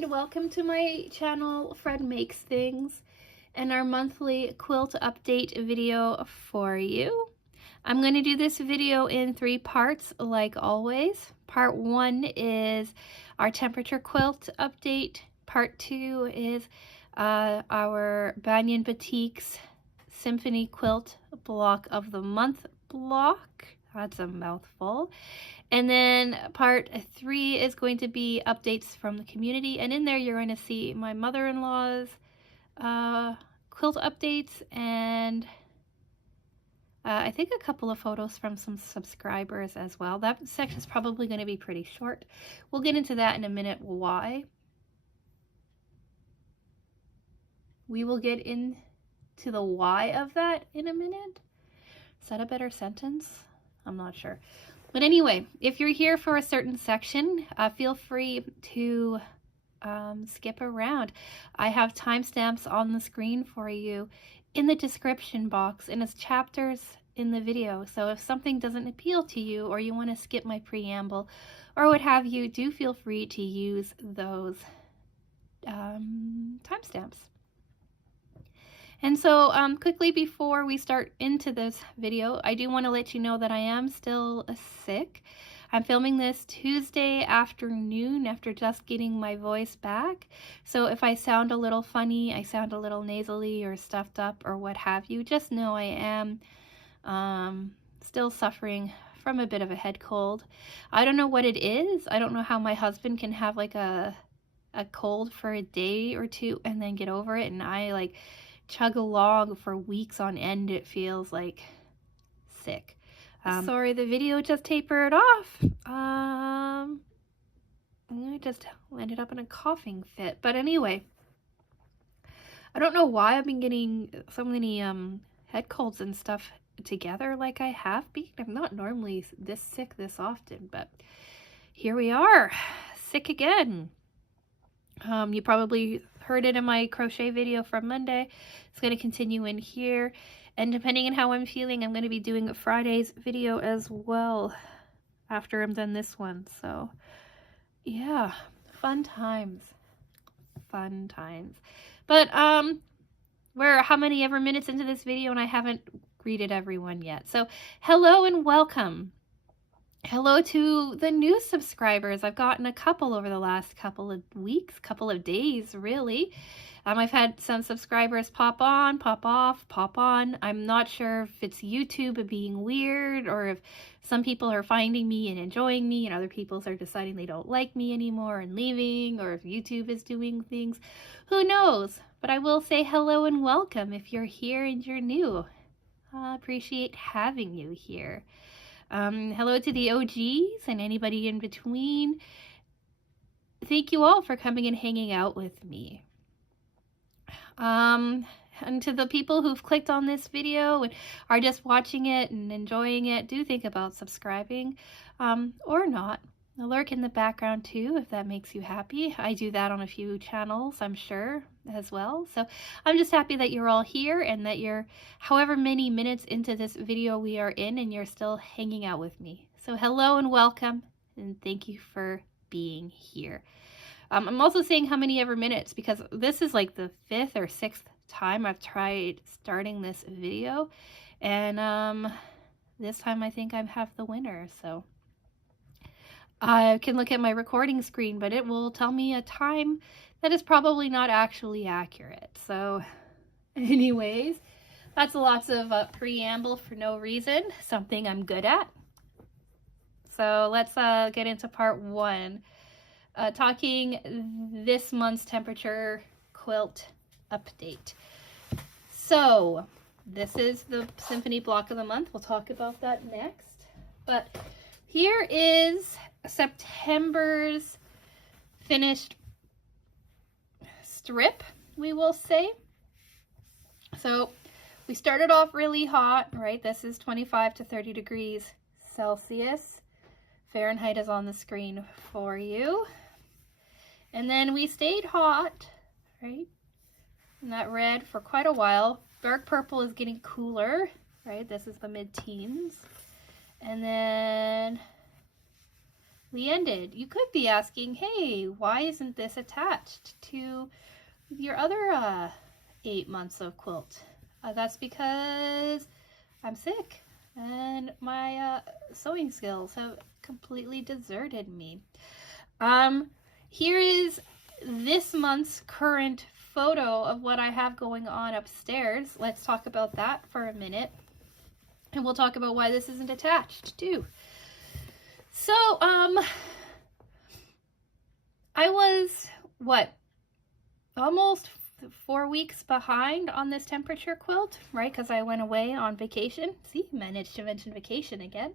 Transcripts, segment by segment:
and welcome to my channel, Fred Makes Things, and our monthly quilt update video for you. I'm going to do this video in 3 parts like always. Part 1 is our temperature quilt update. Part 2 is our Banyan Batiks Symphony Quilt Block of the Month block. That's a mouthful. And then part 3 is going to be updates from the community, and in there you're going to see my mother-in-law's quilt updates and I think a couple of photos from some subscribers as well. That section is probably going to be pretty short. We'll get into that in a minute why. We will get into the why of that in a minute. Is that a better sentence? I'm not sure. But anyway, if you're here for a certain section, feel free to skip around. I have timestamps on the screen for you in the description box, and it's chapters in the video. So if something doesn't appeal to you, or you want to skip my preamble, or what have you, do feel free to use those timestamps. And so quickly before we start into this video, I do want to let you know that I am still sick. I'm filming this Tuesday afternoon after just getting my voice back. So if I sound a little funny, I sound a little nasally or stuffed up or what have you, just know I am still suffering from a bit of a head cold. I don't know what it is. I don't know how my husband can have like a cold for a day or two and then get over it, and I like chug along for weeks on end. It feels like sick. Sorry, the video just tapered off. I just ended up in a coughing fit. But anyway, I don't know why I've been getting so many head colds and stuff together like I have been. I'm not normally this sick this often, but here we are, sick again. You probably heard it in my crochet video from Monday. It's going to continue in here, and depending on how I'm feeling, I'm going to be doing Friday's video as well after I'm done this one. So yeah, fun times. But we're how many ever minutes into this video and I haven't greeted everyone yet. So hello and welcome. Hello to the new subscribers. I've gotten a couple over the last couple of weeks, couple of days, really. I've had some subscribers pop on, pop off, pop on. I'm not sure if it's YouTube being weird, or if some people are finding me and enjoying me and other people are deciding they don't like me anymore and leaving, or if YouTube is doing things. Who knows? But I will say hello and welcome if you're here and you're new. I appreciate having you here. Hello to the OGs and anybody in between. Thank you all for coming and hanging out with me. And to the people who've clicked on this video and are just watching it and enjoying it, do think about subscribing, or not. I'll lurk in the background too, if that makes you happy. I do that on a few channels, I'm sure, as well. So I'm just happy that you're all here and that you're however many minutes into this video we are in and you're still hanging out with me. So hello and welcome, and thank you for being here. I'm also saying how many ever minutes because this is like the 5th or 6th time I've tried starting this video, and this time I think I have the winner. So I can look at my recording screen, but it will tell me a time that is probably not actually accurate. So anyways, that's lots of preamble for no reason, something I'm good at. So let's get into part 1, talking this month's temperature quilt update. So this is the Symphony Block of the Month. We'll talk about that next. But here is September's finished strip, we will say. So we started off really hot, right? This is 25 to 30 degrees Celsius. Fahrenheit is on the screen for you. And then we stayed hot, right? In that red for quite a while. Dark purple is getting cooler, right? This is the mid-teens. And then we ended. You could be asking, hey, why isn't this attached to your other 8 months of quilt? That's because I'm sick and my sewing skills have completely deserted me. Here is this month's current photo of what I have going on upstairs. Let's talk about that for a minute. And we'll talk about why this isn't attached too. So, I was, almost 4 weeks behind on this temperature quilt, right? Because I went away on vacation. See, managed to mention vacation again.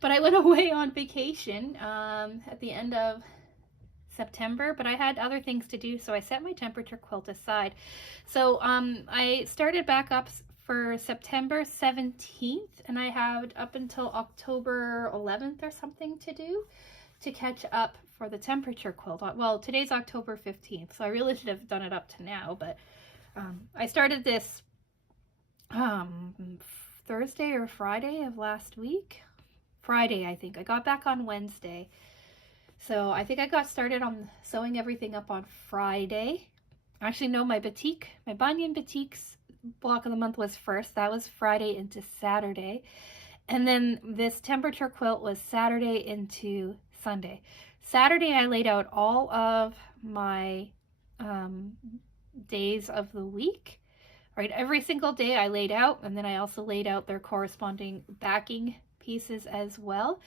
But I went away on vacation at the end of September, but I had other things to do, so I set my temperature quilt aside. So I started back up for September 17th, and I had up until October 11th or something to do to catch up for the temperature quilt. Well, today's October 15th, so I really should have done it up to now, but I started this Thursday or Friday of last week. Friday, I think. I got back on Wednesday. So I think I got started on sewing everything up on Friday. Actually, no, my Banyan Batiks block of the month was first. That was Friday into Saturday. And then this temperature quilt was Saturday into Sunday. Saturday, I laid out all of my days of the week. Right, every single day I laid out, and then I also laid out their corresponding backing pieces as well.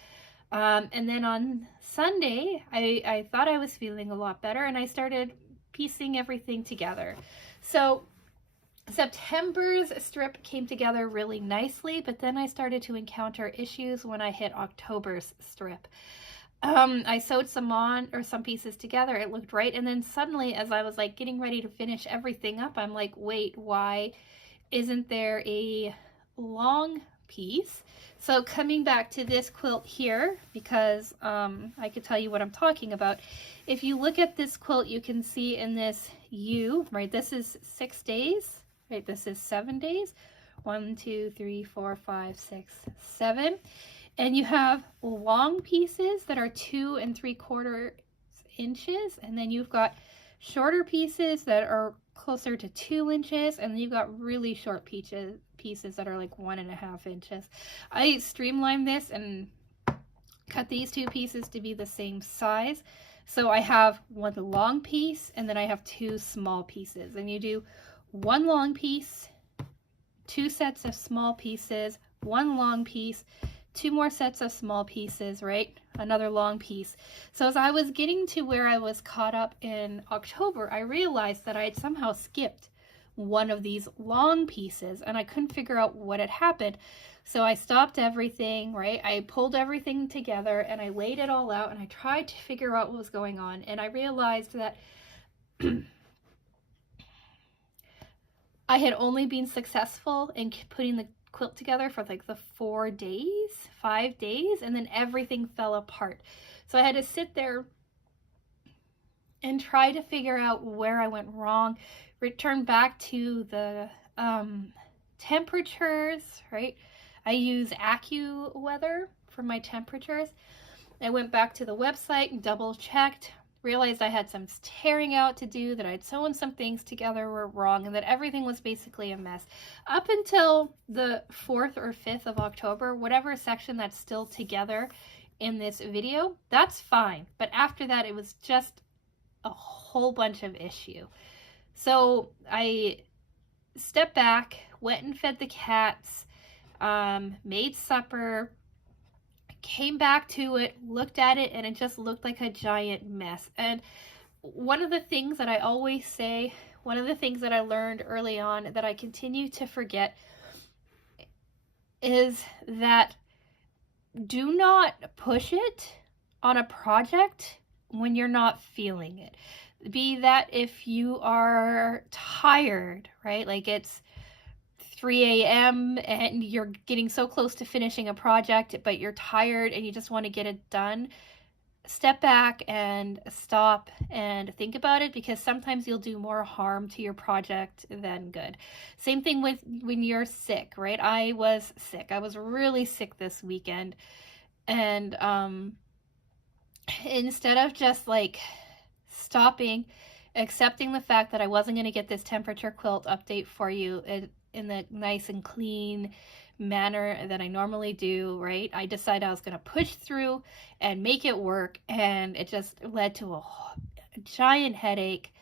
And then on Sunday, I thought I was feeling a lot better, and I started piecing everything together. So September's strip came together really nicely, but then I started to encounter issues when I hit October's strip. I sewed some pieces together. It looked right. And then suddenly, as I was like getting ready to finish everything up, I'm like, wait, why isn't there a long piece? So coming back to this quilt here, because I could tell you what I'm talking about. If you look at this quilt, you can see in this U, right, this is 6 days, right, this is 7 days. 1, 2, 3, 4, 5, 6, 7. And you have long pieces that are 2 3/4 inches, and then you've got shorter pieces that are closer to 2 inches, and then you've got really short pieces that are like 1.5 inches. I streamlined this and cut these 2 pieces to be the same size. So I have 1 long piece, and then I have 2 small pieces. And you do 1 long piece, 2 sets of small pieces, 1 long piece, 2 more sets of small pieces, right? Another long piece. So as I was getting to where I was caught up in October, I realized that I had somehow skipped one of these long pieces, and I couldn't figure out what had happened. So I stopped everything, right? I pulled everything together and I laid it all out, and I tried to figure out what was going on, and I realized that I had only been successful in putting the quilt together for like the 5 days, and then everything fell apart. So I had to sit there and try to figure out where I went wrong, return back to the temperatures, right? I use AccuWeather for my temperatures. I went back to the website and double checked, realized I had some tearing out to do, that I'd sewn some things together were wrong, and that everything was basically a mess. Up until the 4th or 5th of October, whatever section that's still together in this video, that's fine. But after that, it was just a whole bunch of issue. So I stepped back, went and fed the cats, made supper, came back to it, looked at it, and it just looked like a giant mess. And one of the things that I always say, one of the things that I learned early on that I continue to forget, is that do not push it on a project when you're not feeling it. Be that if you are tired, right? Like it's 3 a.m. and you're getting so close to finishing a project, but you're tired and you just want to get it done. Step back and stop and think about it, because sometimes you'll do more harm to your project than good. Same thing with when you're sick, right? I was sick. I was really sick this weekend, and instead of just like stopping, accepting the fact that I wasn't going to get this temperature quilt update for you in the nice and clean manner that I normally do, right? I decided I was going to push through and make it work, and it just led to a giant headache,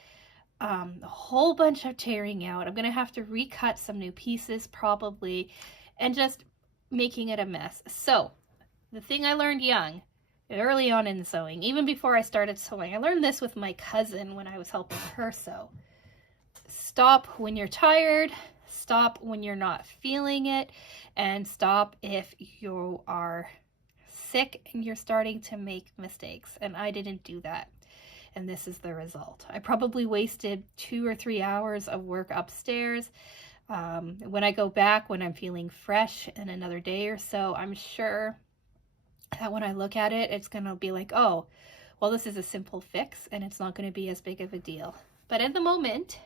a whole bunch of tearing out. I'm going to have to recut some new pieces probably, and just making it a mess. So the thing I learned early on in sewing, even before I started sewing, I learned this with my cousin when I was helping her sew. Stop when you're tired, stop when you're not feeling it, and stop if you are sick and you're starting to make mistakes. And I didn't do that. And this is the result. I probably wasted 2 or 3 hours of work upstairs. When I go back, when I'm feeling fresh in another day or so, I'm sure that when I look at it, it's going to be like, oh, well, this is a simple fix and it's not going to be as big of a deal. But at the moment,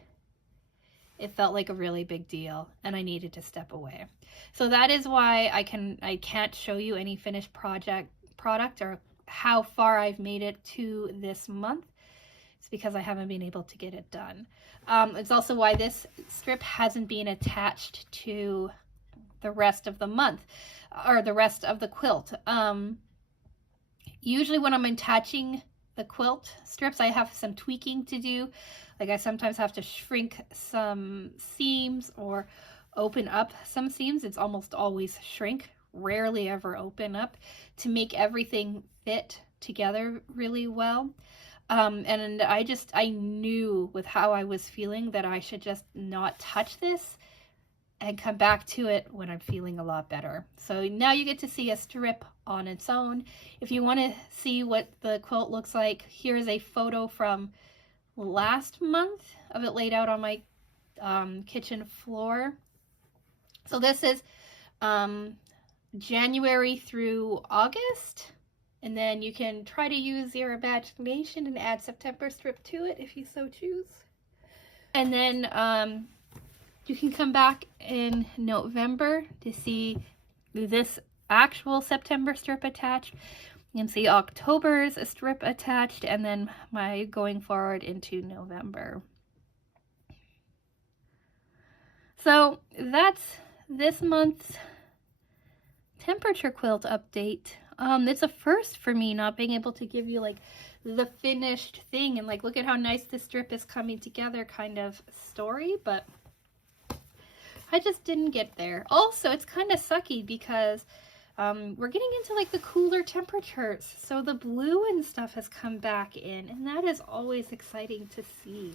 it felt like a really big deal and I needed to step away. So that is why I can't show you any finished product or how far I've made it to this month. It's because I haven't been able to get it done. It's also why this strip hasn't been attached to the rest of the month or the rest of the quilt. Usually when I'm attaching the quilt strips, I have some tweaking to do. Like I sometimes have to shrink some seams or open up some seams. It's almost always shrink, rarely ever open up, to make everything fit together really well. And I knew with how I was feeling that I should just not touch this and come back to it when I'm feeling a lot better. So now you get to see a strip on its own. If you want to see what the quilt looks like, here's a photo from last month of it laid out on my kitchen floor. So this is January through August. And then you can try to use your imagination and add September strip to it if you so choose. And then you can come back in November to see this actual September strip attached. You can see October's strip attached, and then my going forward into November. So that's this month's temperature quilt update. It's a first for me not being able to give you like the finished thing and like look at how nice this strip is coming together kind of story, but I just didn't get there. Also, it's kind of sucky because we're getting into like the cooler temperatures, so the blue and stuff has come back in, and that is always exciting to see.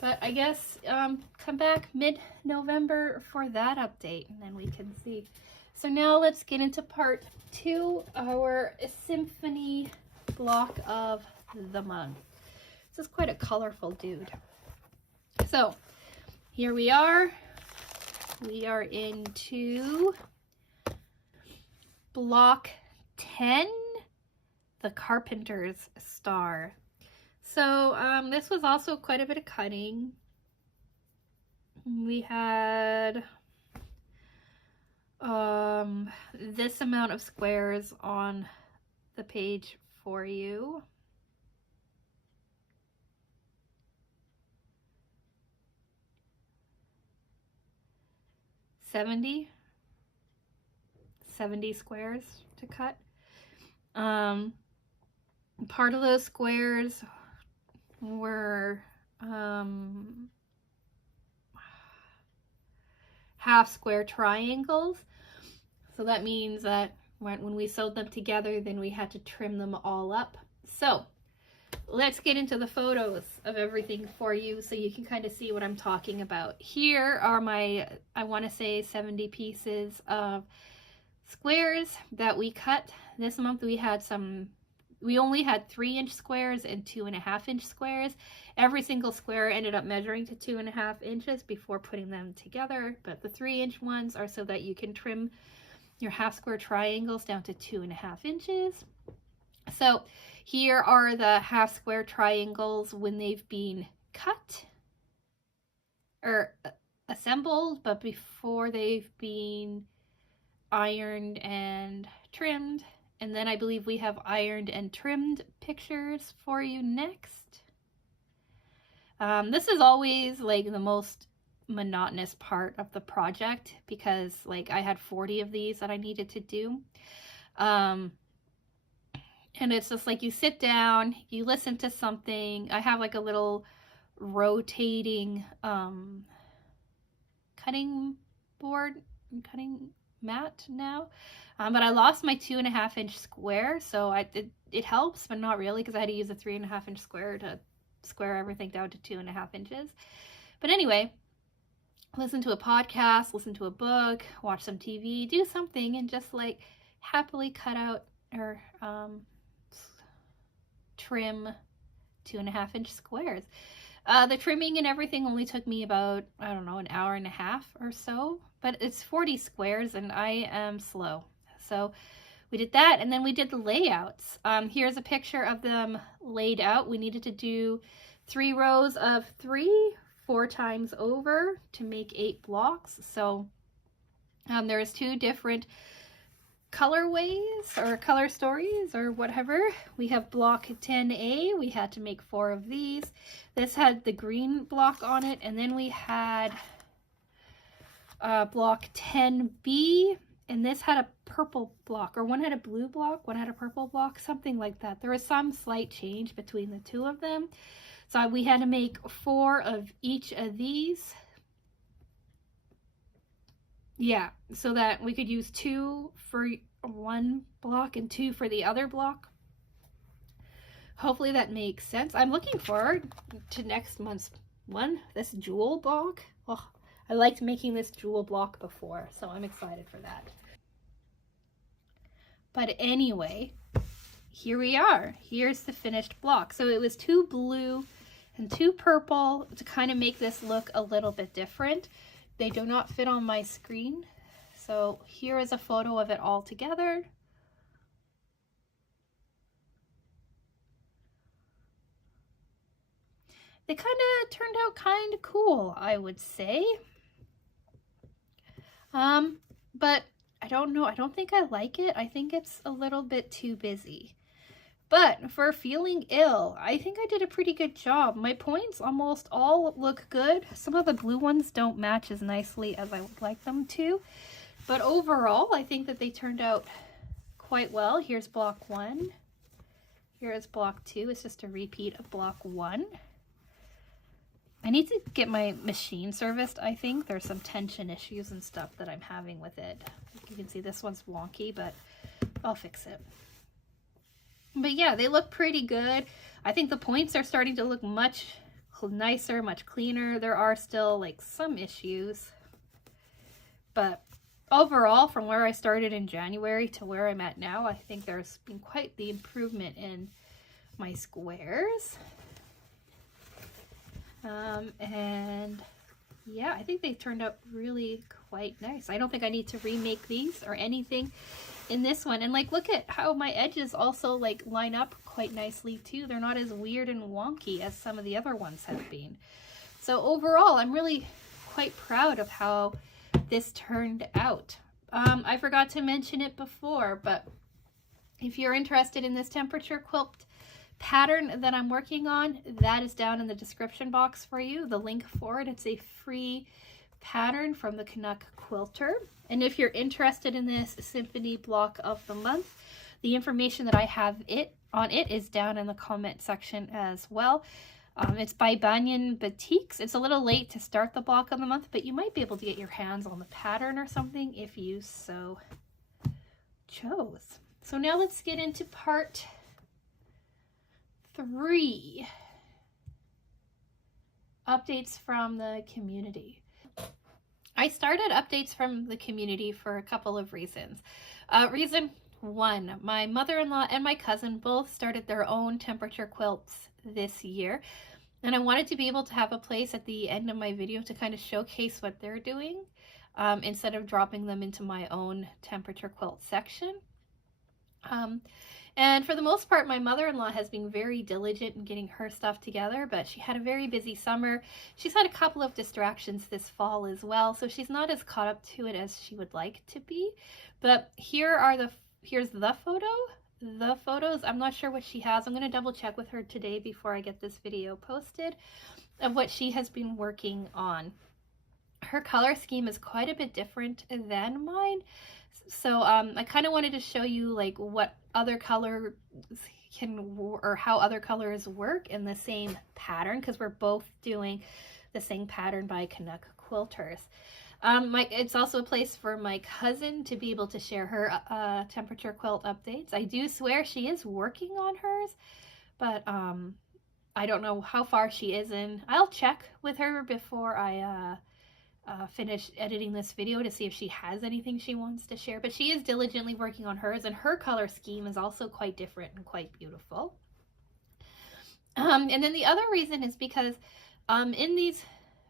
But I guess come back mid-November for that update, and then we can see. So now let's get into part 2, our Symphony block of the month. This is quite a colorful dude. So here we are. We are into block 10, the Carpenter's Star. So this was also quite a bit of cutting. We had this amount of squares on the page for you. Seventy squares to cut. Part of those squares were half square triangles. So that means that when we sewed them together, then we had to trim them all up. So let's get into the photos of everything for you so you can kind of see what I'm talking about. Here are my, I want to say 70 pieces of squares that we cut. This month we only had 3-inch squares and 2.5-inch squares. Every single square ended up measuring to 2.5 inches before putting them together, but the 3-inch ones are so that you can trim your half square triangles down to 2.5 inches. So here are the half square triangles when they've been cut or assembled, but before they've been ironed and trimmed. And then I believe we have ironed and trimmed pictures for you next. This is always like the most monotonous part of the project because like I had 40 of these that I needed to do. And it's just like you sit down, you listen to something. I have like a little rotating cutting board, cutting mat now. But I lost my 2.5 inch square, so it helps, but not really, because I had to use a 3.5 inch square to square everything down to 2.5 inches. But anyway, listen to a podcast, listen to a book, watch some TV, do something, and just like happily cut out or trim 2.5 inch squares. The trimming and everything only took me about, I don't know, an hour and a half or so, but it's 40 squares and I am slow. So we did that, and then we did the layouts. Here's a picture of them laid out. We needed to do 3 rows of 3, 4 times over to make 8 blocks. So there's 2 different colorways or color stories or whatever. We have block 10A. We had to make 4 of these. This had the green block on it, and then we had block 10B, and this had a purple block, or one had a blue block, one had a purple block, something like that. There was some slight change between the 2 of them. So we had to make 4 of each of these. Yeah, so that we could use 2 for one block and 2 for the other block. Hopefully that makes sense. I'm looking forward to next month's one, this jewel block. Oh, I liked making this jewel block before, so I'm excited for that. But anyway, here we are. Here's the finished block. So it was 2 blue and 2 purple to kind of make this look a little bit different. They do not fit on my screen. So here is a photo of it all together. They kind of turned out kind of cool, I would say. But I don't know. I don't think I like it. I think it's a little bit too busy. But for feeling ill, I think I did a pretty good job. My points almost all look good. Some of the blue ones don't match as nicely as I would like them to. But overall, I think that they turned out quite well. Here's block 1. Here is block 2. It's just a repeat of block 1. I need to get my machine serviced, I think. There's some tension issues and stuff that I'm having with it. You can see this one's wonky, but I'll fix it. But yeah, they look pretty good. I think the points are starting to look much nicer, much cleaner. There are still like some issues, but overall, from where I started in January to where I'm at now, I think there's been quite the improvement in my squares. And yeah, I think they turned out really quite nice. I don't think I need to remake these or anything in this one. And like, look at how my edges also like line up quite nicely too. They're not as weird and wonky as some of the other ones have been. So overall, I'm really quite proud of how this turned out. I forgot to mention it before, but if you're interested in this temperature quilt pattern that I'm working on, that is down in the description box for you, the link for it. It's a free pattern from the Canuck Quilter. And if you're interested in this Symphony Block of the Month, the information that I have on it is down in the comment section as well. It's by Banyan Batiks. It's a little late to start the block of the month, but you might be able to get your hands on the pattern or something if you so chose. So now let's get into part 3. Updates from the community. I started updates from the community for a couple of reasons. Reason 1, my mother-in-law and my cousin both started their own temperature quilts this year, and I wanted to be able to have a place at the end of my video to kind of showcase what they're doing instead of dropping them into my own temperature quilt section. And for the most part, my mother-in-law has been very diligent in getting her stuff together, but she had a very busy summer. She's had a couple of distractions this fall as well, so she's not as caught up to it as she would like to be. But here are the here's the photo. The photos, I'm not sure what she has. I'm going to double check with her today before I get this video posted of what she has been working on. Her color scheme is quite a bit different than mine. So I kind of wanted to show you like what other color can, or how other colors work in the same pattern, because we're both doing the same pattern by Canuck Quilters. It's also a place for my cousin to be able to share her temperature quilt updates. I do swear she is working on hers, but I don't know how far she is in. I'll check with her before I finish editing this video to see if she has anything she wants to share. But she is diligently working on hers, and her color scheme is also quite different and quite beautiful. And then the other reason is because in these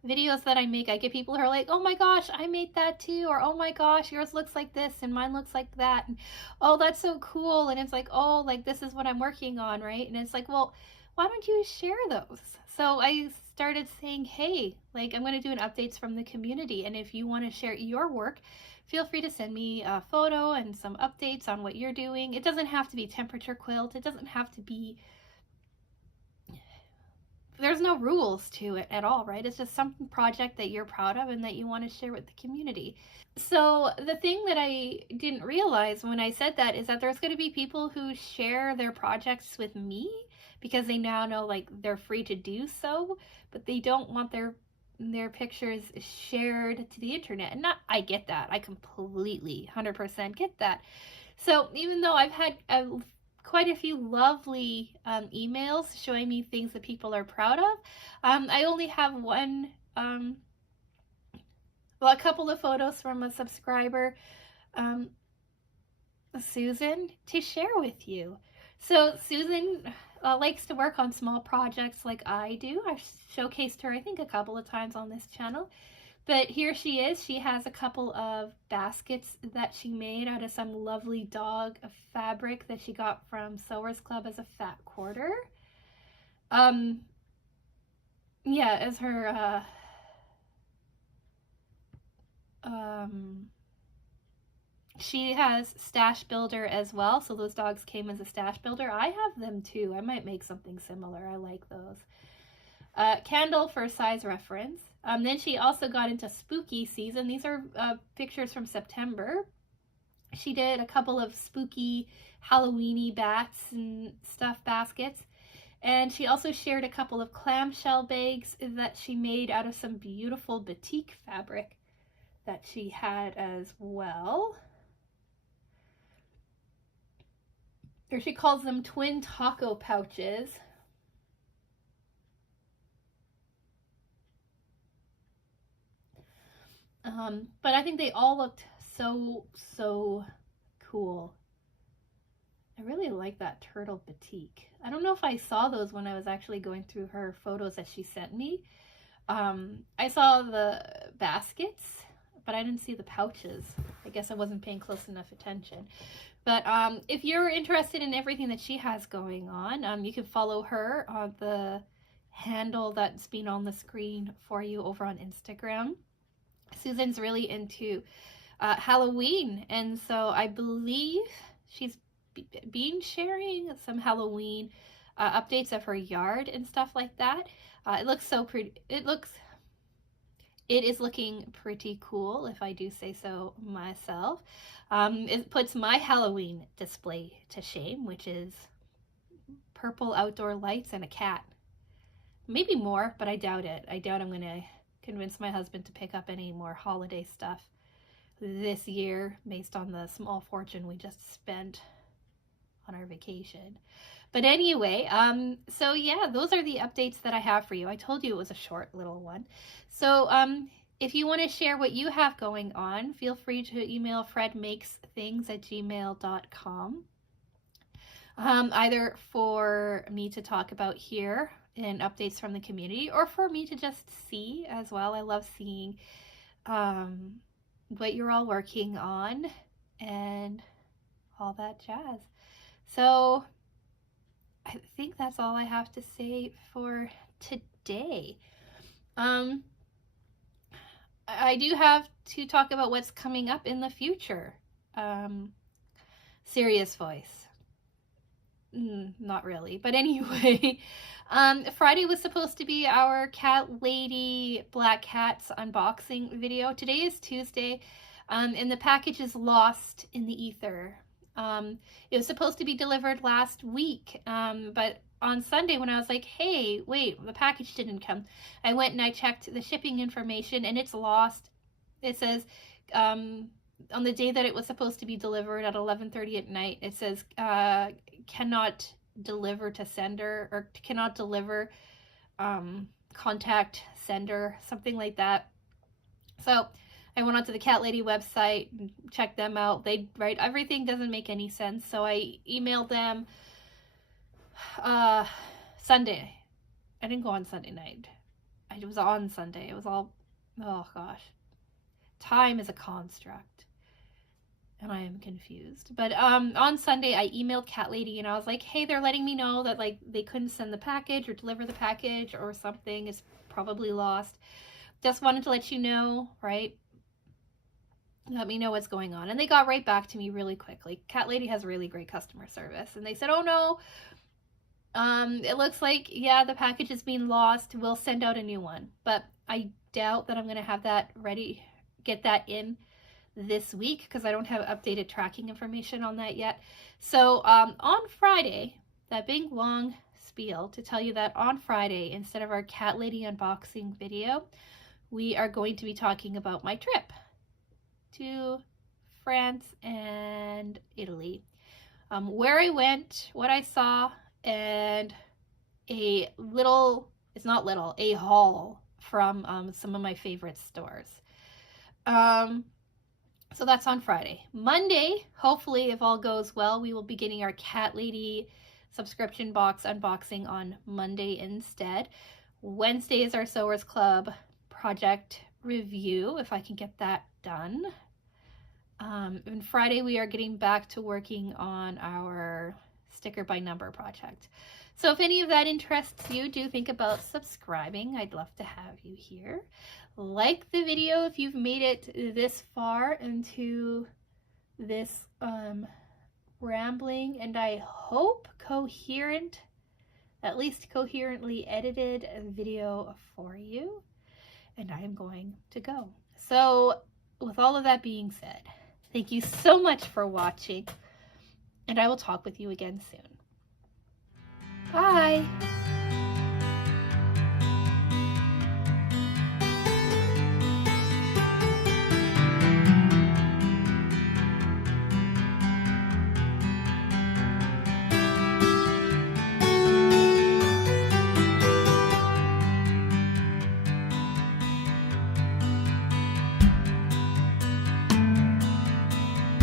videos that I make, I get people who are like, oh my gosh, I made that too, or oh my gosh, yours looks like this and mine looks like that, and oh, that's so cool. And it's like, oh, like this is what I'm working on, right? And it's like, well, why don't you share those? So I started saying, hey, like I'm going to do an updates from the community, and if you want to share your work, feel free to send me a photo and some updates on what you're doing. It doesn't have to be temperature quilt. It doesn't have to be, there's no rules to it at all, right? It's just some project that you're proud of and that you want to share with the community. So the thing that I didn't realize when I said that is that there's going to be people who share their projects with me because they now know like they're free to do so, but they don't want their pictures shared to the internet. And I get that. I completely 100% get that. So even though I've had quite a few lovely emails showing me things that people are proud of, I only have one, a couple of photos from a subscriber, Susan, to share with you. So Susan likes to work on small projects like I do. I've showcased her, I think, a couple of times on this channel. But here she is. She has a couple of baskets that she made out of some lovely dog fabric that she got from Sewers Club as a fat quarter. Yeah, as her she has Stash Builder as well, so those dogs came as a Stash Builder. I have them too. I might make something similar. I like those. Candle for size reference. Then she also got into spooky season. These are pictures from September. She did a couple of spooky Halloween-y bats and stuff baskets. And she also shared a couple of clamshell bags that she made out of some beautiful batik fabric that she had as well. Or she calls them twin taco pouches. But I think they all looked so cool. I really like that turtle batik. I don't know if I saw those when I was actually going through her photos that she sent me. I saw the baskets, but I didn't see the pouches. I guess I wasn't paying close enough attention. But if you're interested in everything that she has going on, you can follow her on the handle that's been on the screen for you over on Instagram. Susan's really into Halloween, and so I believe she's been sharing some Halloween updates of her yard and stuff like that. It looks so pretty. It is looking pretty cool, if I do say so myself. It puts my Halloween display to shame, which is purple outdoor lights and a cat. Maybe more, but I doubt it. I doubt I'm going to convince my husband to pick up any more holiday stuff this year based on the small fortune we just spent on our vacation. But anyway, so yeah, those are the updates that I have for you. I told you it was a short little one. So if you want to share what you have going on, feel free to email fredmakesthings@gmail.com. Either for me to talk about here in updates from the community, or for me to just see as well. I love seeing what you're all working on and all that jazz. So I think that's all I have to say for today. I do have to talk about what's coming up in the future. serious voice. Not really, but anyway, Friday was supposed to be our cat lady black cats unboxing video. Today is Tuesday, and the package is lost in the ether. It was supposed to be delivered last week, but on Sunday when I was like, hey, wait, the package didn't come, I went and I checked the shipping information and it's lost. It says, on the day that it was supposed to be delivered at 11:30 at night, it says cannot deliver to sender, or cannot deliver, contact sender, something like that. So I went onto the Cat Lady website and checked them out. They write everything doesn't make any sense. So I emailed them Sunday. I didn't go on Sunday night. It was on Sunday. It was all, oh gosh. Time is a construct. And I am confused. But on Sunday, I emailed Cat Lady and I was like, hey, they're letting me know that like they couldn't send the package or deliver the package or something is probably lost. Just wanted to let you know, right? Let me know what's going on. And they got right back to me really quickly. Cat Lady has really great customer service. And they said, oh no, it looks like, yeah, the package is being lost. We'll send out a new one. But I doubt that I'm going to have that ready, get that in this week, because I don't have updated tracking information on that yet. So on Friday, that big long spiel to tell you that on Friday, instead of our Cat Lady unboxing video, we are going to be talking about my trip to France and Italy, where I went, what I saw, and a little, it's not little, a haul from some of my favorite stores. So that's on Friday. Monday, hopefully, if all goes well, we will be getting our Cat Lady subscription box unboxing on Monday instead. Wednesday is our Sewers Club project review, if I can get that done. And Friday, we are getting back to working on our sticker by number project. So if any of that interests you, do think about subscribing. I'd love to have you here. Like the video if you've made it this far into this rambling and I hope coherent, at least coherently edited video for you. And I'm going to go. So with all of that being said, thank you so much for watching, and I will talk with you again soon. Bye!